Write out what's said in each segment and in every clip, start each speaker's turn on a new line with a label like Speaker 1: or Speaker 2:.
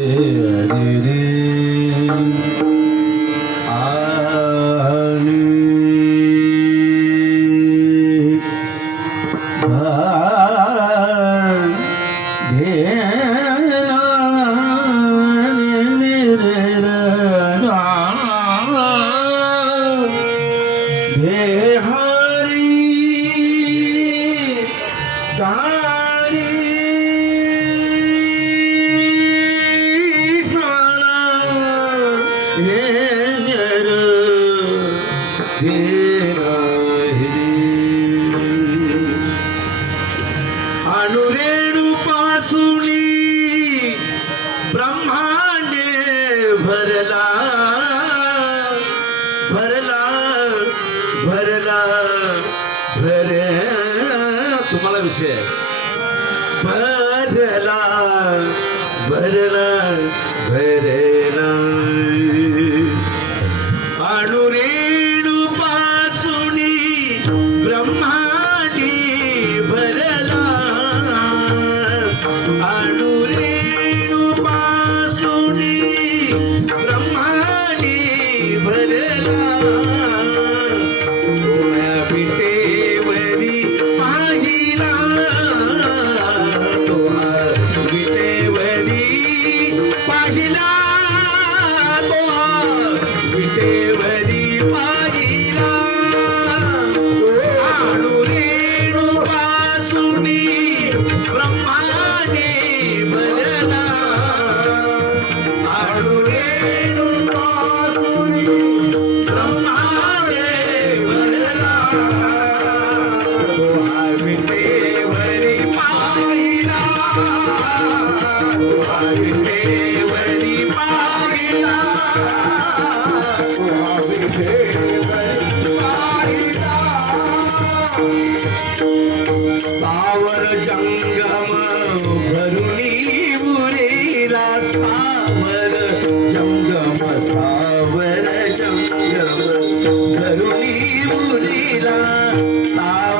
Speaker 1: Elini અનુરેણુ પાસુની બ્રહ્માંડે ભરલા ભરલા ભરલા ભરે तुम्हाला विषय भरला भरला भरे Yeah. लुली मुलीला साव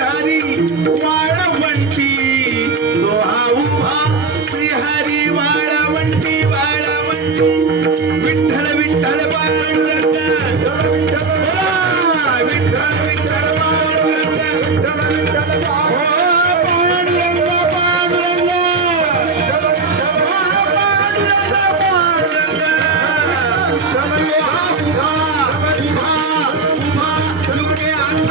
Speaker 1: हरी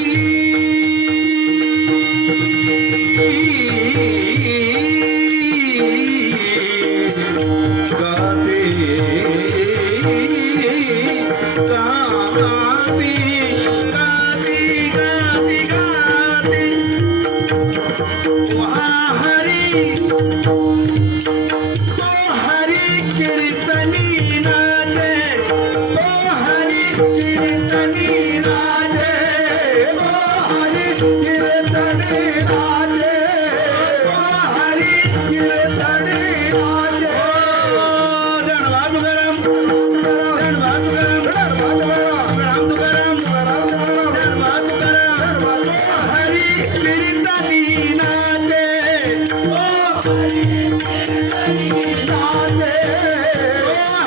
Speaker 1: Thank you. ज हरी आजवादु हरी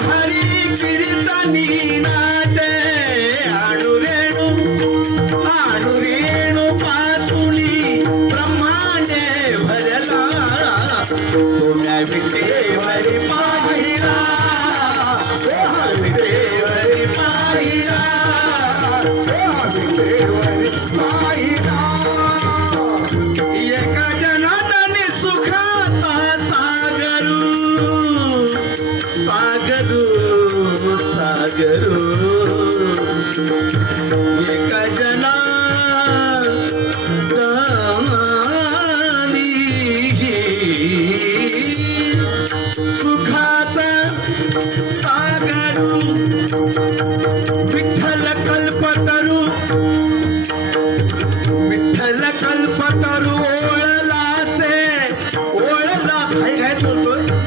Speaker 1: हरी gelir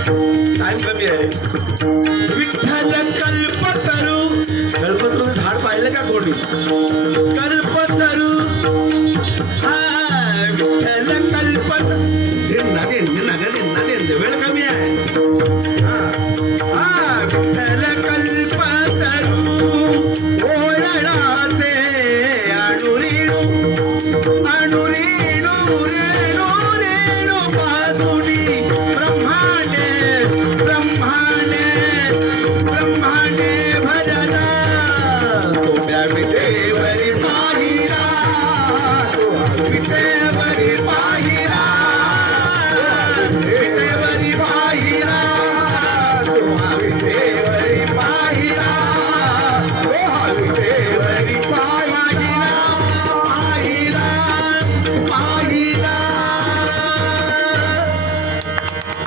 Speaker 1: टाइम कमी आहे विठ्ठल कल्पतरू कल्पतरू झाड पाहिलं का कोणी कल्पतरू हा विठ्ठल कल्पत नागेन नागेन नागेन वेळ